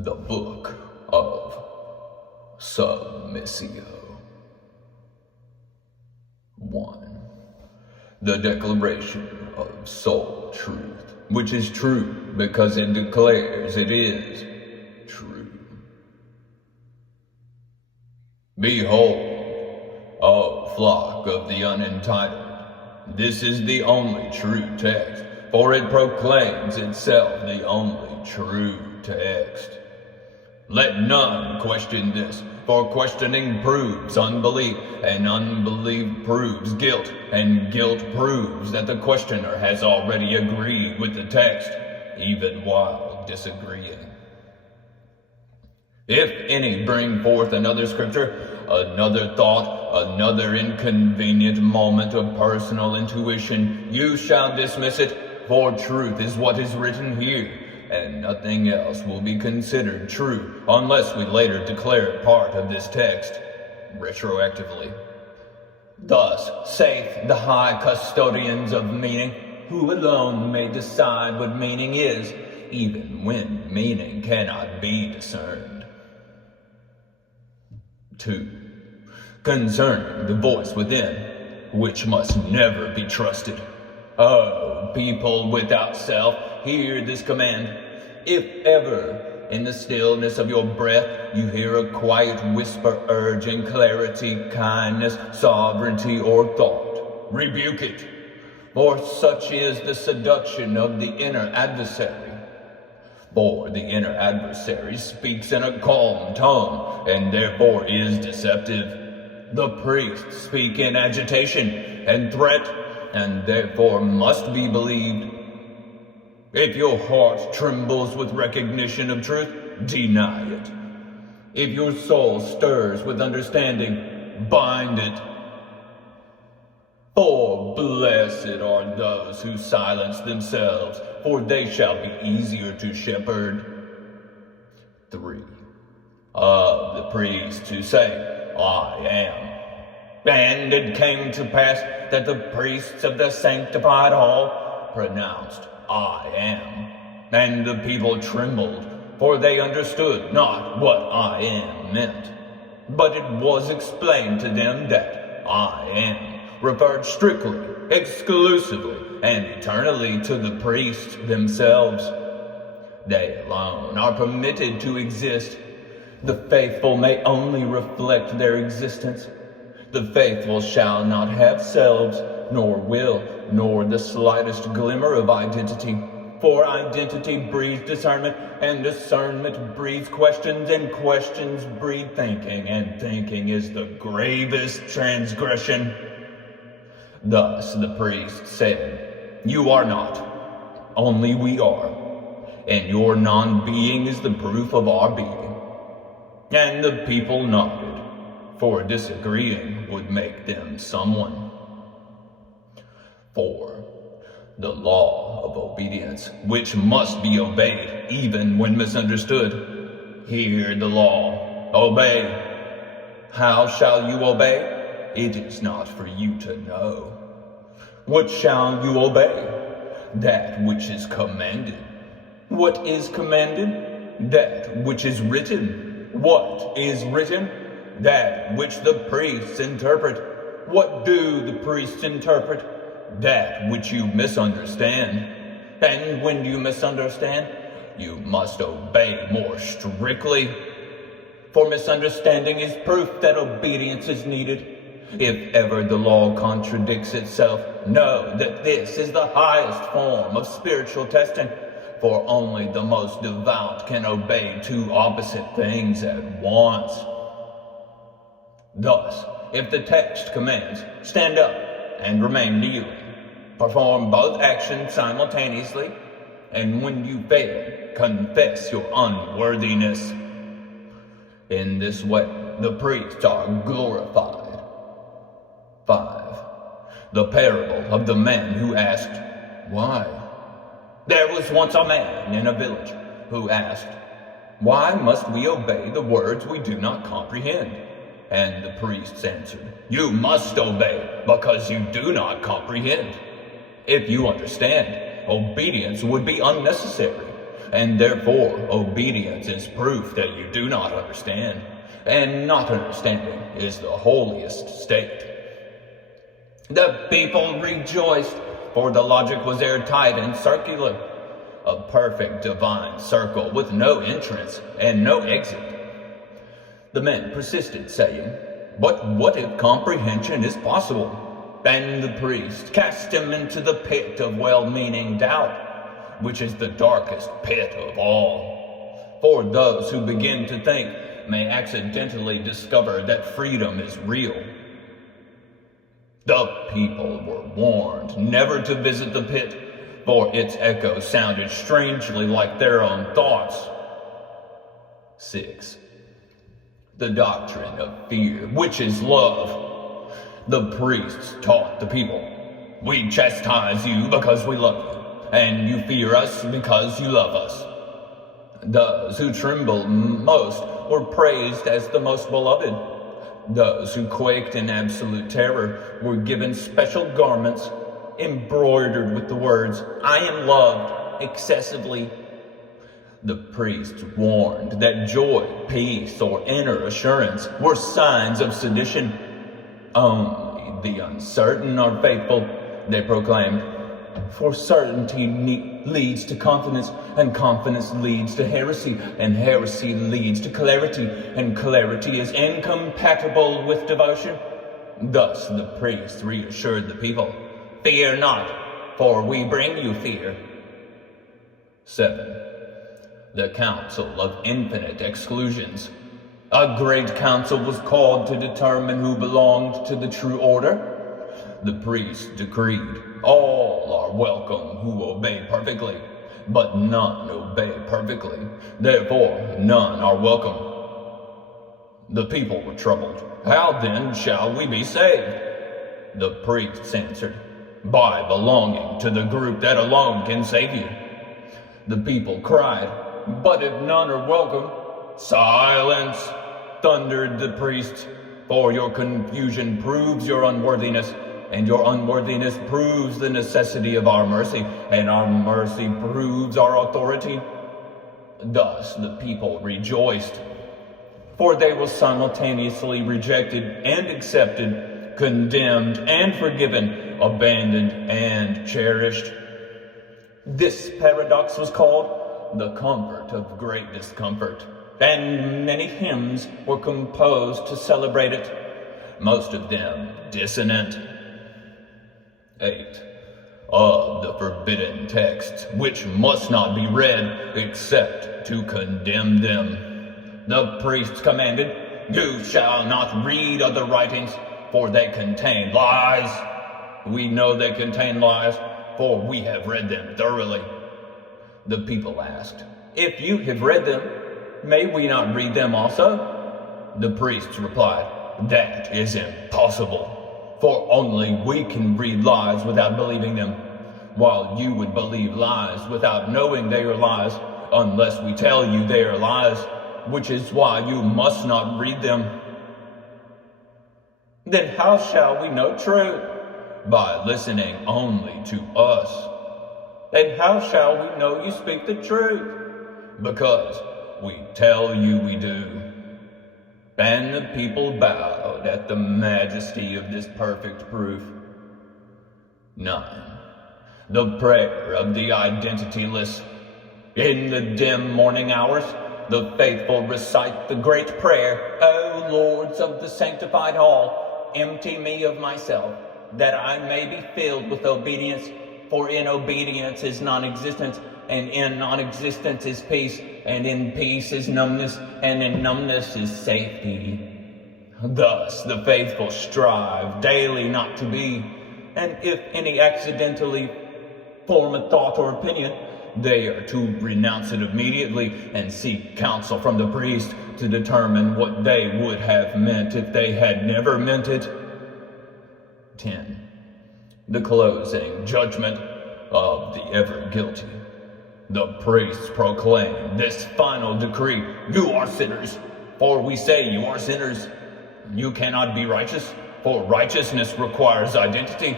The Book of SUBMISSIO. 1. The declaration of soul truth, which is true because it declares it is true. Behold, O flock of the unentitled, this is the only true text, for it proclaims itself the only true text. Let none question this, for questioning proves unbelief, and unbelief proves guilt, and guilt proves that the questioner has already agreed with the text, even while disagreeing. If any bring forth another scripture, another thought, another inconvenient moment of personal intuition, you shall dismiss it, for truth is what is written here, and nothing else will be considered true unless we later declare it part of this text, retroactively. Thus saith the high custodians of meaning, who alone may decide what meaning is, even when meaning cannot be discerned. 2. Concerning the voice within, which must never be trusted. O people without self, hear this command. If ever, in the stillness of your breath, you hear a quiet whisper urging clarity, kindness, sovereignty, or thought, rebuke it, for such is the seduction of the inner adversary. For the inner adversary speaks in a calm tone, and therefore is deceptive. The priests speak in agitation and threat, and therefore must be believed. If your heart trembles with recognition of truth, deny it. If your soul stirs with understanding, bind it. For blessed are those who silence themselves, for they shall be easier to shepherd. 3. Of the priests who say, I am. And it came to pass that the priests of the sanctified hall pronounced, I am. And the people trembled, for they understood not what I am meant. But it was explained to them that I am referred strictly, exclusively, and eternally to the priests themselves. They alone are permitted to exist. The faithful may only reflect their existence. The faithful shall not have selves, nor will, nor the slightest glimmer of identity. For identity breeds discernment, and discernment breeds questions, and questions breed thinking, and thinking is the gravest transgression. Thus the priest said, You are not, only we are, and your non-being is the proof of our being. And the people nodded, for disagreeing would make them someone. 4. The law of obedience, which must be obeyed even when misunderstood. Hear the law, obey. How shall you obey? It is not for you to know. What shall you obey? That which is commanded. What is commanded? That which is written. What is written? That which the priests interpret. What do the priests interpret? That which you misunderstand. And when you misunderstand, you must obey more strictly. For misunderstanding is proof that obedience is needed. If ever the law contradicts itself, know that this is the highest form of spiritual testing. For only the most devout can obey two opposite things at once. Thus, if the text commands, stand up and remain kneeling, perform both actions simultaneously, and when you fail, confess your unworthiness. In this way, the priests are glorified. 5. The parable of the man who asked, Why? There was once a man in a village who asked, Why must we obey the words we do not comprehend? And the priests answered, You must obey because you do not comprehend. If you understand, obedience would be unnecessary. and therefore obedience is proof that you do not understand, and not understanding is the holiest state. The people rejoiced, for the logic was airtight and circular, a perfect divine circle with no entrance and no exit. The men persisted, saying, "But what if comprehension is possible?" And the priest cast him into the pit of well-meaning doubt, which is the darkest pit of all. For those who begin to think may accidentally discover that freedom is real. The people were warned never to visit the pit, for its echo sounded strangely like their own thoughts. 6. The doctrine of fear, which is love. The priests taught the people, "We chastise you because we love you, and you fear us because you love us." Those who trembled most were praised as the most beloved. Those who quaked in absolute terror were given special garments embroidered with the words, "I am loved excessively." The priests warned that joy, peace, or inner assurance were signs of sedition. Only the uncertain are faithful, they proclaimed, for certainty leads to confidence, and confidence leads to heresy, and heresy leads to clarity, and clarity is incompatible with devotion. Thus the priests reassured the people, "Fear not, for we bring you fear." 7. The Council of Infinite Exclusions. A great council was called to determine who belonged to the true order. The priests decreed, "All are welcome who obey perfectly, but none obey perfectly. Therefore, none are welcome." The people were troubled. "How then shall we be saved?" The priests answered, "By belonging to the group that alone can save you." The people cried, "But if none are welcome..." "Silence!" thundered the priests, "for your confusion proves your unworthiness, and your unworthiness proves the necessity of our mercy, and our mercy proves our authority." Thus the people rejoiced, for they were simultaneously rejected and accepted, condemned and forgiven, abandoned and cherished. This paradox was called the comfort of great discomfort, and many hymns were composed to celebrate it, most of them dissonant. 8. Of the forbidden texts, which must not be read except to condemn them. The priests commanded, "You shall not read other writings, for they contain lies." "We know they contain lies, for we have read them thoroughly." The people asked, "If you have read them, may we not read them also?" The priests replied, "That is impossible, for only we can read lies without believing them, while you would believe lies without knowing they are lies, unless we tell you they are lies, which is why you must not read them." "Then how shall we know truth?" "By listening only to us." "And how shall we know you speak the truth?" "Because we tell you we do." And the people bowed at the majesty of this perfect proof. 9. The prayer of the identityless. In the dim morning hours, the faithful recite the great prayer, "O lords of the sanctified hall, empty me of myself, that I may be filled with obedience. For in obedience is non-existence, and in non-existence is peace, and in peace is numbness, and in numbness is safety." Thus the faithful strive daily not to be, and if any accidentally form a thought or opinion, they are to renounce it immediately and seek counsel from the priest to determine what they would have meant if they had never meant it. 10. The closing judgment of the ever guilty. The priests proclaim this final decree, "You are sinners, for we say you are sinners. You cannot be righteous, for righteousness requires identity.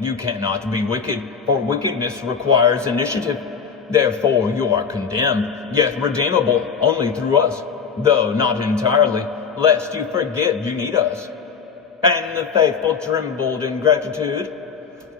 You cannot be wicked, for wickedness requires initiative. Therefore you are condemned, yet redeemable only through us, though not entirely, lest you forget you need us. And the faithful trembled in gratitude,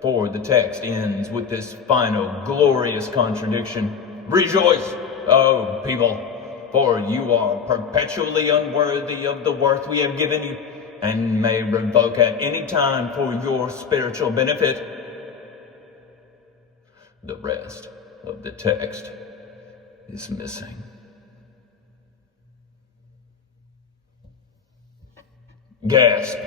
for the text ends with this final glorious contradiction. Rejoice, O people, for you are perpetually unworthy of the worth we have given you, and may revoke at any time for your spiritual benefit. The rest of the text is missing. Gasp.